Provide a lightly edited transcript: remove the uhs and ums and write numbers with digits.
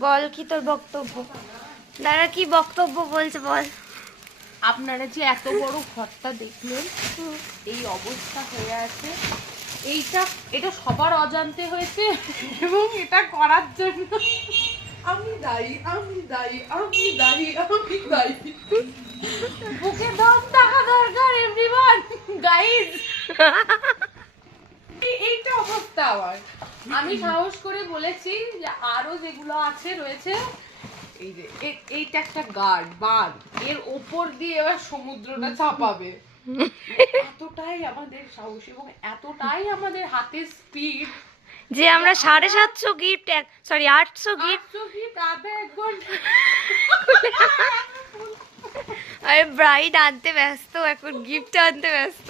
বল কি তোর বক্তব্য, দাঁড়া কি বক্তব্য বলছে বল। আপনারা যে এত বড় ঘরটা দেখলেন, এই অবস্থা হয়ে আছে, এটা সবার অজান্তে হয়েছে এবং এটা করার জন্য আমি দায়ী, আমি দায়ী, আমি দায়ী, আমি দায়ী। বুকে দম থাকা দরকার এভরিওয়ান, গাইস। এইটা অবস্থা আমার। আমি সাহস করে বলেছি যে আরো যেগুলো আছে রয়েছে, এই যে এইটা একটা বাঁধ, এর ওপর দিয়ে এবার সমুদ্রটা চাপাবে। এতটাই আমাদের সাহস এবং এতটাই আমাদের হাতের স্পিড যে আমরা 750 গিফট, সরি 800 গিফট, আরে ব্রাইড আনতে ব্যস্ত, এখন গিফট আনতে ব্যস্ত।